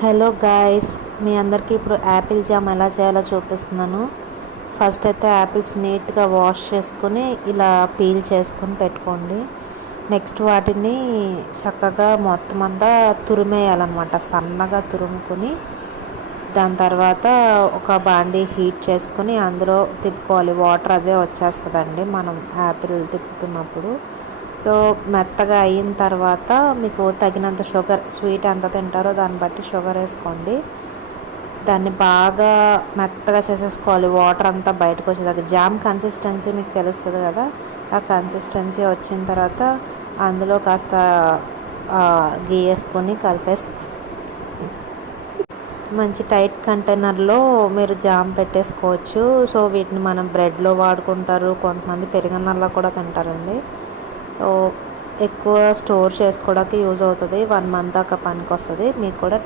Hello guys, మీ అందరికీ ఇప్పుడు Apple jam ఎలా చేయాలో చూపిస్తున్నాను. ఫస్ట్ అయితే యాపిల్స్ నీట్గా వాష్ చేసుకొని ఇలా పీల్ చేసుకొని పెట్టుకోండి. నెక్స్ట్ వాటిని చక్కగా మొత్తం అంతా తురిమేయాలన్నమాట. సన్నగా తురుముకొని దాని తర్వాత ఒక బాండీ హీట్ చేసుకొని అందులో తిప్పుకోవాలి. వాటర్ అదే వచ్చేస్తుందండి మనం యాపిల్ తిప్పుతున్నప్పుడు. సో మెత్తగా అయిన తర్వాత మీకు తగినంత షుగర్, స్వీట్ ఎంత తింటారో దాన్ని బట్టి షుగర్ వేసుకోండి. దాన్ని బాగా మెత్తగా చేసేసుకోవాలి. వాటర్ అంతా బయటకు వచ్చేదాకా జామ్ కన్సిస్టెన్సీ మీకు తెలుస్తుంది కదా. ఆ కన్సిస్టెన్సీ వచ్చిన తర్వాత అందులో కాస్త గీ వేసుకొని కలిపేసి మంచి టైట్ కంటైనర్లో మీరు జామ్ పెట్టేసుకోవచ్చు. సో వీటిని మనం బ్రెడ్లో వాడుకుంటారు, కొంతమంది పెరుగన్నంలో కూడా తింటారండి. ఎక్కువ స్టోర్ చేసుకోవడానికి యూజ్ అవుతుంది. 1 మంత్ దాకా పనికి వస్తుంది మీకు కూడా.